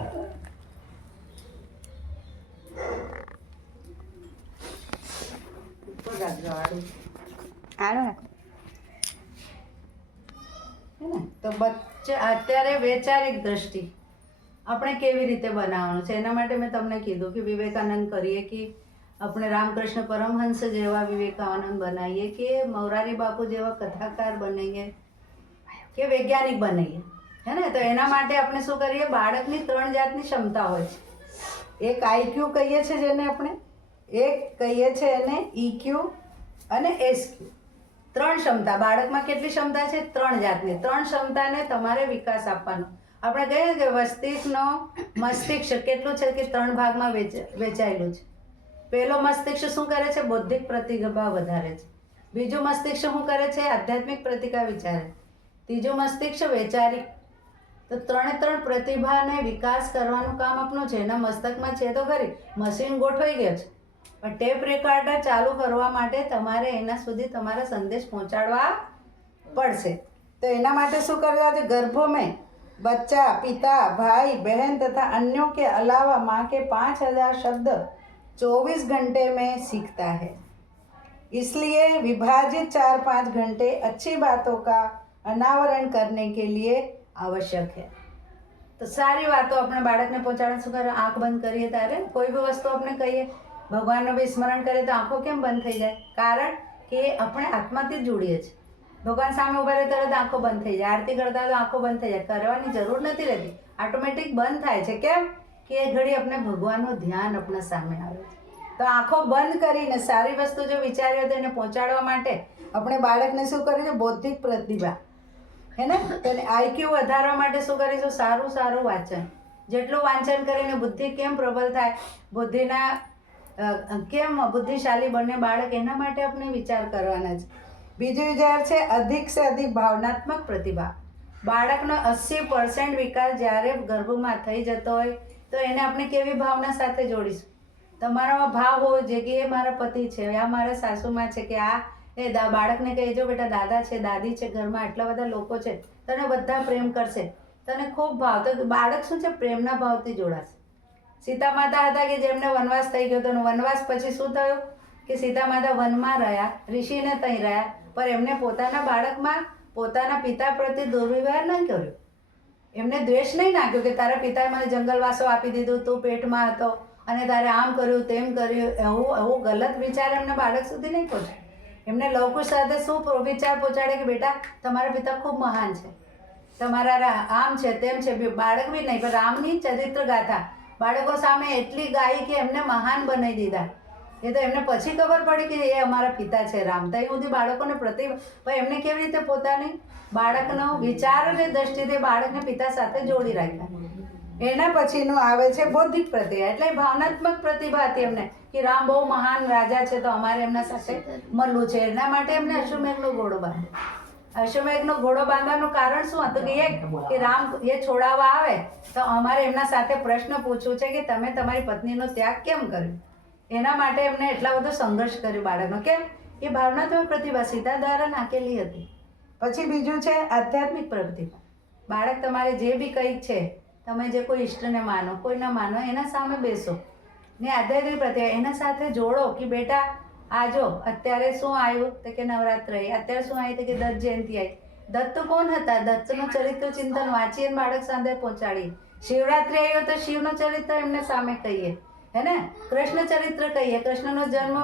તો અત્યારે વૈચારિક દ્રષ્ટિ આપણે કેવી રીતે બનાવવાનું છે એના માટે મેં તમને કીધું કે વિવેકાનંદ કરીએ કે આપણે રામકૃષ્ણ પરમહંસ જેવા વિવેકાનંદ બનાવીએ કે મોરારી બાપુ જેવા કથાકાર બનાવીએ કે વૈજ્ઞાનિક બનાવીએ, હે ને? તો એના માટે આપણે શું કરીએ, બાળકની 3 જાતની ક્ષમતા હોય છે. એક આઈક્યુ કહીએ છીએ જેને આપણે, એક કહીએ છીએ એને ઈક્યુ અને એસક્યુ. 3 ક્ષમતા. બાળકમાં કેટલી ક્ષમતા છે? 3 જાતની. 3 ક્ષમતાને તમારે વિકાસ આપવાનો. આપણે કહીએ કે મસ્તિષ્ક કેટલું છે કે 3 ભાગમાં વેચાયેલું છે. પહેલો મસ્તિષ્ક શું કરે છે? બૌદ્ધિક પ્રતિભા વધારે છે. બીજું મસ્તિષ્ક શું કરે છે? આધ્યાત્મિક પ્રતિભા વિચારે. ત્રીજું મસ્તિષ્ક વૈચારિક. તો 3 પ્રતિભાને વિકાસ કરવાનું કામ આપણું છે. એના મસ્તકમાં છે તો ખરી, મશીન ગોઠવાઈ ગયો છે, પણ ટેપ રેકોર્ડર ચાલુ કરવા માટે તમારે એના સુધી તમારા સંદેશ પહોંચાડવા પડશે. તો એના માટે શું કરવા છે? ગર્ભો में बच्चा पिता भाई बहन तथा अन्यों के अलावा माँ के 5000 शब्द 24 घंटे में सीखता है. इसलिए विभाजित 4-5 घंटे अच्छी बातों का अनावरण करने के लिए आवश्यक है. તો સારી વાતો આપણે બાળકને પહોંચાડવા શું કરે? આંખ બંધ કરીએ ત્યારે કોઈ બી વસ્તુ આપણે કહીએ, ભગવાનનું બી સ્મરણ કરીએ તો આંખો કેમ બંધ થઈ જાય? કારણ કે આપણે આત્માથી જ જોડીએ છીએ. ભગવાન સામે ઉભા રહે તરત આંખો બંધ થઈ જાય. આરતી કરતા તો આંખો બંધ થઈ જાય. કરવાની જરૂર નથી રહેતી, ઓટોમેટિક બંધ થાય છે. કેમ કે એ ઘડી આપણે ભગવાનનું ધ્યાન આપણા સામે આવે છે. તો આંખો બંધ કરીને સારી વસ્તુ જો વિચારી હોય તો એને પહોંચાડવા માટે આપણે બાળકને શું કરીશું? બૌદ્ધિક પ્રતિભા, હે ને? તેને આઈક્યુ વધારવા માટે શું કરીશું? સારું વાંચન. જેટલું વાંચન કરીને બુદ્ધિ કેમ પ્રબળ થાય, કેમ બુદ્ધિશાળી બને બાળક, એના માટે આપણે વિચાર કરવાના છે. બીજું વિચાર છે અધિક સે અધિક ભાવનાત્મક પ્રતિભા. બાળકનો 80% વિકાસ જ્યારે ગર્ભમાં થઈ જતો હોય તો એને આપણે કેવી ભાવના સાથે જોડીશું? તમારામાં ભાવ હોવો જોઈએ કે એ મારા પતિ છે, આ મારા સાસુમાં છે, કે આ બાળકને કહેજો બેટા દાદા છે, દાદી છે, ઘરમાં આટલા બધા લોકો છે, તને બધા પ્રેમ કરશે, તને ખૂબ ભાવ. તો બાળક શું છે? પ્રેમના ભાવથી જોડાશે. સીતા માતા હતા કે જેમને વનવાસ થઈ ગયો હતો, વનવાસ પછી શું થયું કે સીતા માતા વનમાં રહ્યા, ઋષિને ત્યાં રહ્યા, પણ એમને પોતાના બાળકમાં પોતાના પિતા પ્રત્યે દુર્વ્યવહાર ન કર્યો. એમને દ્વેષ નહીં નાખ્યો કે તારા પિતાએ મને જંગલવાસો આપી દીધું, તું પેટમાં હતો અને તારે આમ કર્યું તેમ કર્યું, એવું ગલત વિચાર એમને બાળક સુધી નહીં પહોંચે. એમને લવકુશ સાથે શું વિચાર પહોંચાડે કે બેટા તમારા પિતા ખૂબ મહાન છે, તમારા આમ છે તેમ છે. બાળક બી નહીં, પણ રામની ચરિત્ર ગાથા બાળકો સામે એટલી ગાઈ કે એમને મહાન બનાવી દીધા. એ તો એમને પછી ખબર પડી કે એ અમારા પિતા છે રામ. ત્યાં સુધી બાળકોને પણ એમને કેવી રીતે પોતાની બાળકનો વિચારની દ્રષ્ટિથી બાળકને પિતા સાથે જોડી રાખ્યા. એના પછીનું આવે છે બૌદ્ધિક પ્રતિભા, એટલે ભાવનાત્મક પ્રતિભા હતી એમને કે રામ બહુ મહાન રાજા છે તો અમારે એમના સાથે મળવું છે. એના માટે એમને અશ્વમેઘનો ઘોડો બાંધ્યો. અશ્વમેઘનો ઘોડો બાંધવાનું કારણ શું હતું કે રામ એ છોડાવવા આવે તો અમારે એમના સાથે પ્રશ્ન પૂછવું છે કે તમે તમારી પત્નીનો ત્યાગ કેમ કર્યો. એના માટે એમને એટલા બધો સંઘર્ષ કર્યો બાળકનો. કેમ? એ ભાવનાત્મક પ્રતિભા સીતા દ્વારા નાખેલી હતી. પછી બીજું છે આધ્યાત્મિક પ્રતિભા. બાળક તમારે જે બી કંઈક છે, તમે જે કોઈ ઈષ્ટને માનો, કોઈ ન માનો, એના સામે બેસો ને આધ્યાત્મિક પ્રતિભા એના સાથે જોડો કે બેટા આ જો અત્યારે શું આવ્યું તો કે નવરાત્રિ, અત્યારે શું આવી તો કે દત્ત જયંતિ આવી. દત્ત કોણ હતા? દત્તનું ચરિત્ર ચિંતન વાંચીએ બાળક સાથે પહોંચાડીએ. શિવરાત્રિ આવ્યો તો શિવનું ચરિત્ર એમને સામે કહીએ, હે ને? કૃષ્ણ ચરિત્ર કહીએ, કૃષ્ણનો જન્મ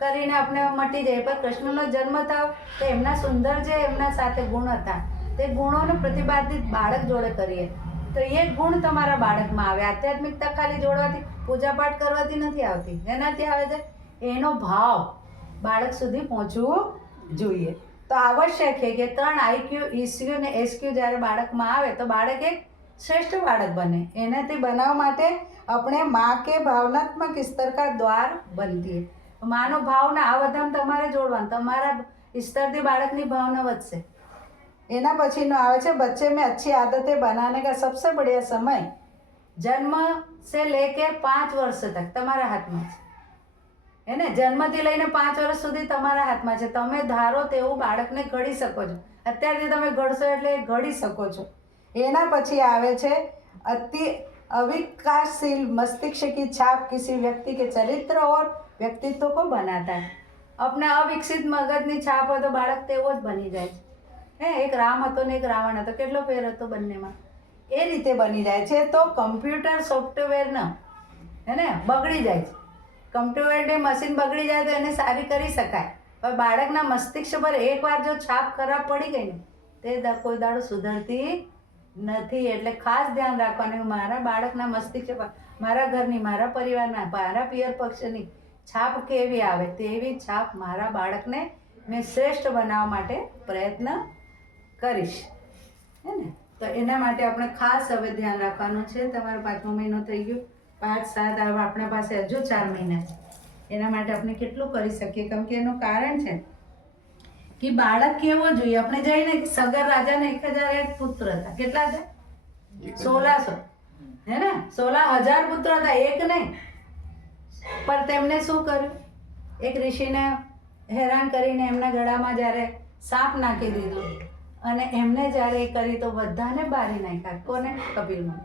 કરીને આપણે મટી જાય, પણ કૃષ્ણનો જન્મ થયો તો એમના સુંદર જે એમના સાથે ગુણ હતા તે ગુણોનો પ્રતિપાદિત બાળક જોડે કરીએ તો એ ગુણ તમારા બાળકમાં આવે. આધ્યાત્મિકતા ખાલી જોડવાથી, પૂજાપાઠ કરવાથી નથી આવતી. એનાથી આવે છે એનો ભાવ બાળક સુધી પહોંચવું જોઈએ. તો આવશ્યક છે કે 3 આઈક્યુ, ઈક્યુ અને એસક્યુ જ્યારે બાળકમાં આવે તો બાળક એક શ્રેષ્ઠ બાળક બને. એનાથી બનાવવા માટે આપણે माँ के भावनात्मक स्तर का द्वार बनती है. माँનો ભાવના આ બધામાં તમારે જોડવાનું, તમારા સ્તરથી બાળકની ભાવના વધશે. એના પછીનો આવે છે બચ્ચે में अच्छी आदतें बनाने का सबसे बढ़िया समय जन्म से लेके 5 વર્ષ તક તમારા હાથમાં છે, હે ને? જન્મથી લઈને 5 વર્ષ સુધી તમારા હાથમાં છે. તમે ધારો તેવું બાળકને ઘડી શકો છો. અત્યારથી તમે ઘડશો એટલે ઘડી શકો છો. એના પછી આવે છે अविकासशील मस्तिष्क की छाप किसी व्यक्ति के चरित्र और व्यक्तित्व को बनाता है. अपने अविकसित મગજની છાપ હોય તો બાળક તેવો જ બની જાય છે. એક રામ હતો ને એક રાવણ હતો, કેટલો ફેર હતો બંનેમાં, એ રીતે બની જાય છે. તો કમ્પ્યુટર સોફ્ટવેરને હે ને બગડી જાય છે. કમ્પ્યુટરની મશીન બગડી જાય તો એને સારી કરી શકાય, પણ બાળકના મસ્તિષ્ક પર એકવાર જો છાપ ખરાબ પડી ગઈ ને તે કોઈ દાડો સુધરતી નથી. એટલે ખાસ ધ્યાન રાખવાનું, મારા બાળકના મસ્તિષ્ક પર, મારા ઘરની, મારા પરિવારના, મારા પિયર પક્ષની છાપ કેવી આવે તેવી છાપ મારા બાળકને મેં શ્રેષ્ઠ બનાવવા માટે પ્રયત્ન કરીશ. હે ને? તો એના માટે આપણે ખાસ હવે ધ્યાન રાખવાનું છે. તમારો 5મો મહિનો થઈ ગયો, 5, 7, હવે આપણા પાસે હજુ 4 મહિના છે. એના માટે આપણે કેટલું કરી શકીએ? કેમ કે એનું કારણ છે કે બાળક કેવો જોઈએ. આપણે જઈને સગર રાજાને 1001 પુત્ર હતા. કેટલા હતા? 1600. હે ને? 16,000 પુત્ર હતા, એક નહીં. પણ તેમને શું કર્યું? એક ઋષિને હેરાન કરીને એમના ગળામાં જ્યારે સાપ નાખી દીધું અને એમને જ્યારે એ કરી તો બધાને બારી નાખ્યા. કોને? કપિલ મુનિ.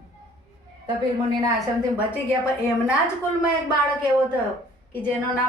કપિલ મુનિના આશ્રમથી બચી ગયા, પણ એમના જ કુલમાં એક બાળક એવો થયો કે જેનું નામ